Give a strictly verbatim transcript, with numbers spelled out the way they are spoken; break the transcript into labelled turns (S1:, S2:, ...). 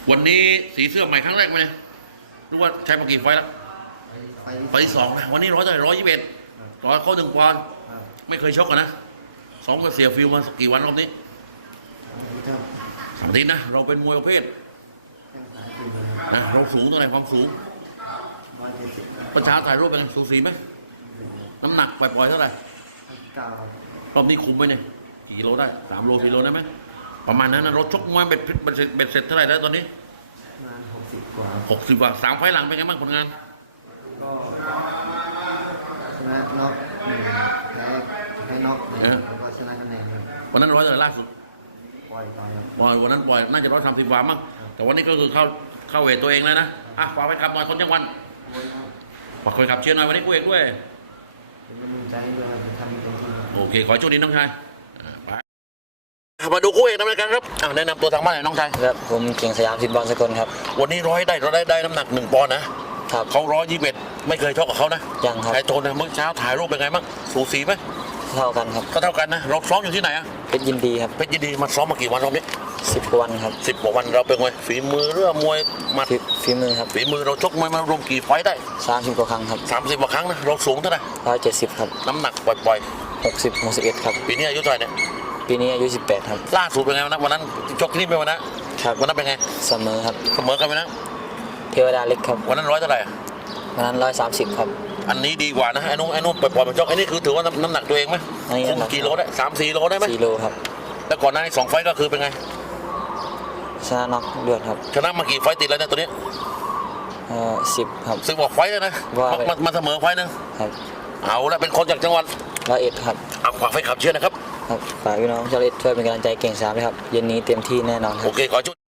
S1: วันนี้สีเสื้อใหม่ครั้งแรกไหมเนี่ยรู้ว่าใช้มากี่ไฟแล้วไฟที่สองนะวันนี้ร้อยเท่าไหร่ร้อยยี่สิบเอ็ดร้อยเข้าหนึ่งปอนด์ไม่เคยชกกันนะสองกับเสียฟิลมากี่วันรอบนี้สองอาทิตย์นะเราเป็นมวยประเภทนะเราสูงเท่าไหร่ความสูงประชาถ่ายรูปเป็นไงสูสีไหมน้ำหนักปล่อยๆเท่าไหร่รอบนี้คุมไหมเนี่ยกี่กิโลได้สามโลสี่โลได้ไหมประมาณนั้นนะรถชกมวยเบ็ดเบ็ดเสร็จเบ็ดเสร็จเท่าไหร่แล้วตอนนี้
S2: ประมาณหกสิบกว่า
S1: หกสิบกว่าสามไฟหลังเป็นไงบ้างผลงาน
S2: ก็ชนะน็อกหนึ่งแพ้แพ้น็อกหนึ่งแล้วก็ชนะคะแนนครับ
S1: วันนั้นร้อยเท่าไหร่ล่าสุด
S2: ปล่อยต่อยครับ
S1: ปล่อยวันนั้นปล่อยน่าจะร้อยสามสิบกว่ามั้งแต่วันนี้ก็คือเข้าเข้าเวทตัวเองเลยนะอ่ะฝากไปขับหน่อยคนจังหวัดฝากคนขับเชียร์หน่อยวันนี้กูเอกด้วย
S2: เป็นกำลังใจให้ด้วยครับทำเต็มที่
S1: โอเคขอโชคดีน้องชายมาดูคู่เอกดำเนินการครับแนะนำตัวทางบ้านหน่อยน้องชาย
S3: ครับผมเก่งสยามสิทธิ์บอลสกลครับ
S1: วันนี้ร้อยได้เราได้ได้น้ำหนักหนึ่งปอนด์นะครับเขาร้อยยี่สิบเอ็ดไม่เคยชกกับเขานะ
S3: ยังครับ
S1: ไอ้โทนนะเมื่อเช้าถ่ายรูปเป็นไงบ้างสูสีไหม
S3: เท่ากันครับ
S1: ก็เท่ากันนะเราซ้อมอยู่ที่ไหนอะ
S3: เพชรยินดีครับ
S1: เพชรยินดีมาซ้อมมากี่วันรอบนี้
S3: สิบกว่าวันครับ
S1: สิบกว่าวันเราเป็นไงฝีมือเรื่องมวยมัด
S3: ฝีมือครับ
S1: ฝีมือเราชกมวยมารวมกี่ไฟได้
S3: สามสิบกว่าครั้งครับ
S1: สามสิบกว่าครั้งนะเราสูงเท่าไหร่
S3: ร้อยเจ็ดสิบครับ
S1: น้ำหนักปล่อย
S3: หกสิบหกสิบเอ็ดครับ
S1: ปีนี้อายุเท่าไหร่เนี่ย
S3: ปีนี้อายุสิบแปดครับ
S1: ล่าสุดเป็นไงวันนั้นวันนั้นชกที่นี่เป็นวันนั้น
S3: ครับ
S1: วันนั้นเป็นไง
S3: เสมอครับ
S1: เสมอกันไปนะ
S3: เทวดาเล็กครับ
S1: วันนั้นร้อยเท่าไหร่
S3: วันนั้นร้อยสามสิบครับ
S1: อันนี้ดีกว่านะไอ้นุ่มไอ้นุ่มปล่อยๆมันชกไอ้นี่คือถือว่าน้ำหนักตัวเองไหมคุมกี่โลได้สามสี่โลได้ไหม
S3: สี่โลครับ
S1: แล้วก่อนหน้านี้สองไฟก็คือเป็นไง
S3: ชนะน็อกเลือดครับ
S1: ชนะมากี่ไฟติดแล้วเนี่ยตัวนี้
S3: เอ่อสิบครับ
S1: สิบกว่าไฟแล้วนะมามาเสมอไฟนึง
S3: ครับ
S1: เอาละเป็นคนจากจังหวัด
S3: ร้อยเอ็ดครับ
S1: เอาฝากไฟขับเชื่อนะครับ
S3: ครับฝากพี่น้องชาวเอ็ดช่วยเป็นกำลังใจเก่งสามด้วยครับเย็นนี้เต็มที่แน่นอนครับ
S1: โอเคขอจุด